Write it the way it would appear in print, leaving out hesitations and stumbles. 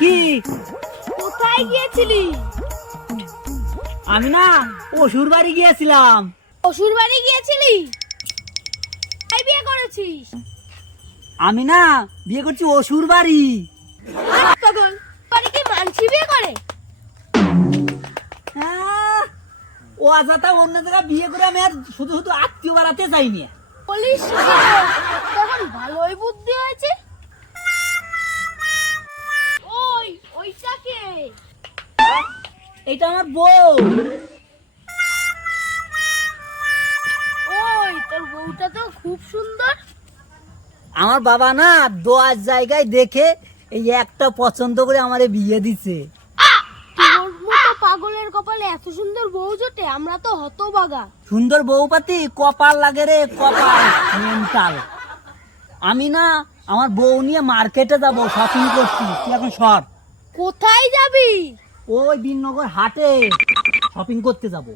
কি? কোথায় গিয়েছিলি? আমি না অসুর বাড়ি গিয়েছিলাম। অসুর বাড়ি গিয়েছিলি? তাই বিয়ে করেছিস? আমি না বিয়ে করছি অসুর বাড়ি। পাগল, বাড়ি কি মানসি বিয়ে করে? আহ, ও আজাতা অন্য জায়গায় বিয়ে করে আমি আর শুধু শুধু আত্মীয় বাড়াতে যাইনি। বলিস কি? তখন ভালোই বুদ্ধি হয়েছে। ওইটা কে? এটা আমার বউ। তোর বউটা তো খুব সুন্দর। আমার বাবা না 10 জায়গায় দেখে এই একটা পছন্দ করে আমারে বিয়ে দিছে। তোর মতো পাগলের কপালে এত সুন্দর বউ জোটে, আমরা তো হতবাগা। সুন্দর বউপাতি কপাল লাগে রে, কপাল মেন্টাল। আমি না আমার বউ নিয়ে মার্কেটে যাব, শপিং করছি। তুই এখন সর। কোথায় যাবি? ওই বিননগর হাটে শপিং করতে যাব।